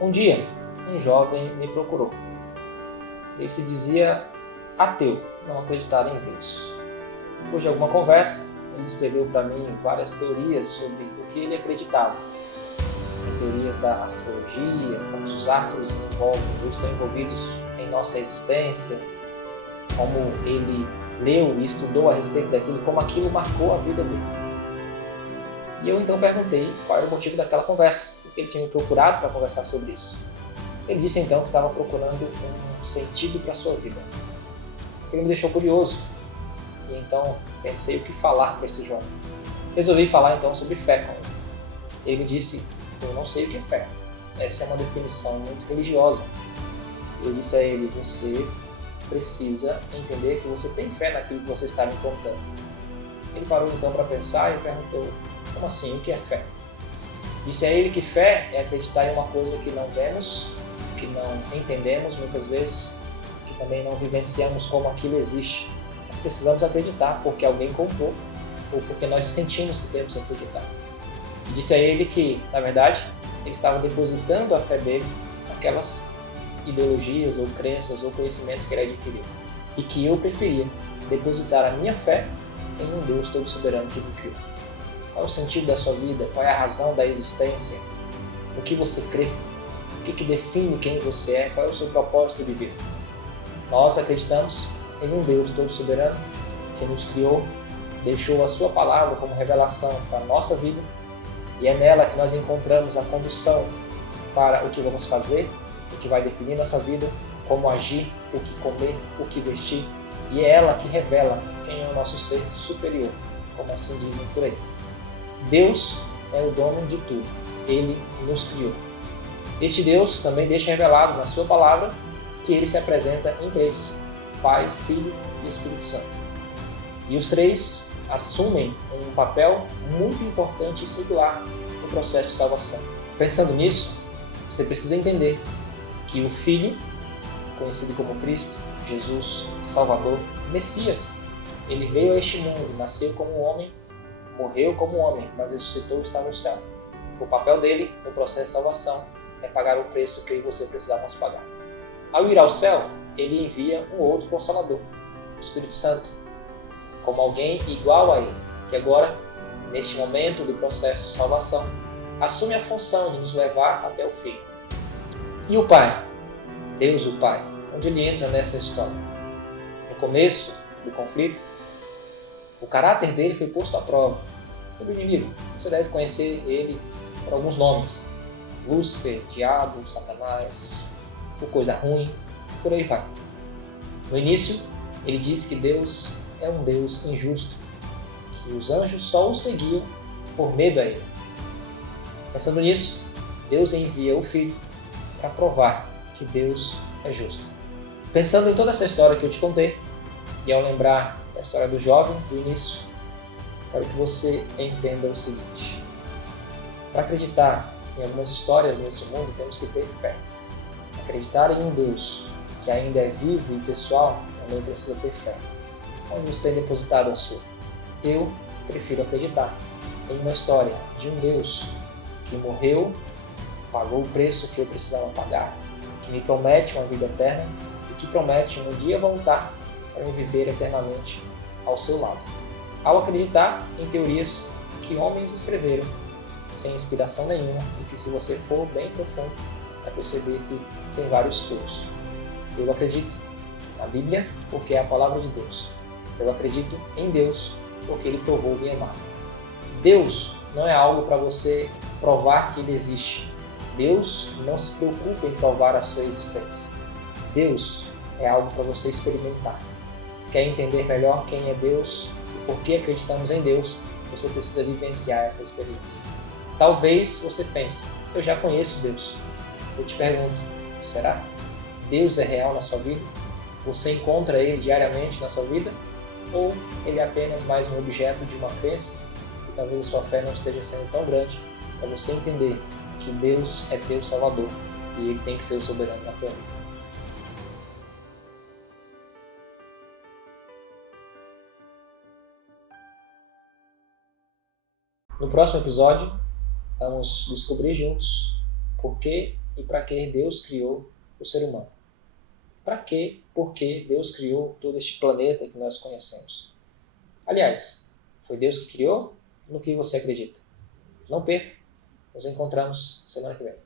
Um dia, um jovem me procurou. Ele se dizia ateu, não acreditava em Deus. Depois de alguma conversa, ele escreveu para mim várias teorias sobre o que ele acreditava. Teorias da astrologia, como os astros estão envolvidos em nossa existência, como ele leu e estudou a respeito daquilo, como aquilo marcou a vida dele. E eu então perguntei qual era o motivo daquela conversa, porque ele tinha me procurado para conversar sobre isso. Ele disse então que estava procurando um sentido para a sua vida. Ele me deixou curioso, e então pensei o que falar para esse jovem. Resolvi falar então sobre fé com ele. Ele me disse: eu não sei o que é fé. Essa é uma definição muito religiosa. Eu disse a ele: você precisa entender que você tem fé naquilo que você está me contando. Ele parou então para pensar e perguntou: como assim? O que é fé? Disse a ele que fé é acreditar em uma coisa que não vemos, que não entendemos muitas vezes, que também não vivenciamos como aquilo existe. Nós precisamos acreditar porque alguém contou ou porque nós sentimos que temos que acreditar. E disse a ele que, na verdade, ele estava depositando a fé dele naquelas ideologias ou crenças ou conhecimentos que ele adquiriu. E que eu preferia depositar a minha fé em um Deus todo-soberano que me criou. Qual é o sentido da sua vida? Qual é a razão da existência? O que você crê? O que define quem você é? Qual é o seu propósito de vida? Nós acreditamos em um Deus todo-soberano que nos criou, deixou a sua palavra como revelação para a nossa vida, e é nela que nós encontramos a condução para o que vamos fazer, o que vai definir nossa vida, como agir, o que comer, o que vestir, e é ela que revela quem é o nosso ser superior, como assim dizem por aí. Deus é o dono de tudo, Ele nos criou. Este Deus também deixa revelado na sua palavra que Ele se apresenta em três: Pai, Filho e Espírito Santo. E os três assumem um papel muito importante e singular no processo de salvação. Pensando nisso, você precisa entender que o Filho, conhecido como Cristo, Jesus, Salvador, Messias, ele veio a este mundo, nasceu como um homem, morreu como um homem, mas ressuscitou e está no céu. O papel dele no processo de salvação é pagar o preço que eu e você precisávamos pagar. Ao ir ao céu, ele envia um outro Consolador, o Espírito Santo, como alguém igual a ele, que agora, neste momento do processo de salvação, assume a função de nos levar até o Filho. E o Pai, Deus o Pai, onde ele entra nessa história? No começo do conflito, o caráter dele foi posto à prova pelo inimigo. Você deve conhecer ele por alguns nomes: Lúcifer, Diabo, Satanás, ou coisa ruim, por aí vai. No início, ele disse que Deus é um Deus injusto, que os anjos só o seguiam por medo a ele. Pensando nisso, Deus envia o Filho para provar que Deus é justo. Pensando em toda essa história que eu te contei, e ao lembrar da história do jovem do início, quero que você entenda o seguinte: para acreditar em algumas histórias nesse mundo, temos que ter fé. Acreditar em um Deus que ainda é vivo e pessoal também precisa ter fé. Onde você tem depositado a sua? Eu prefiro acreditar em uma história de um Deus que morreu, pagou o preço que eu precisava pagar, que me promete uma vida eterna e que promete um dia voltar para me viver eternamente ao seu lado. Ao acreditar em teorias que homens escreveram sem inspiração nenhuma e que, se você for bem profundo, vai perceber que tem vários furos. Eu acredito na Bíblia porque é a palavra de Deus. Eu acredito em Deus porque Ele provou me amar. Deus não é algo para você provar que Ele existe. Deus não se preocupa em provar a sua existência. Deus é algo para você experimentar. Quer entender melhor quem é Deus e por que acreditamos em Deus? Você precisa vivenciar essa experiência. Talvez você pense: eu já conheço Deus. Eu te pergunto: será? Deus é real na sua vida? Você encontra Ele diariamente na sua vida? Ou Ele é apenas mais um objeto de uma crença? E talvez a sua fé não esteja sendo tão grande para você entender que Deus é Deus Salvador e Ele tem que ser o soberano na tua vida. No próximo episódio, vamos descobrir juntos por que e para que Deus criou o ser humano. Para que, por que Deus criou todo este planeta que nós conhecemos. Aliás, foi Deus que criou? No que você acredita? Não perca, nos encontramos semana que vem.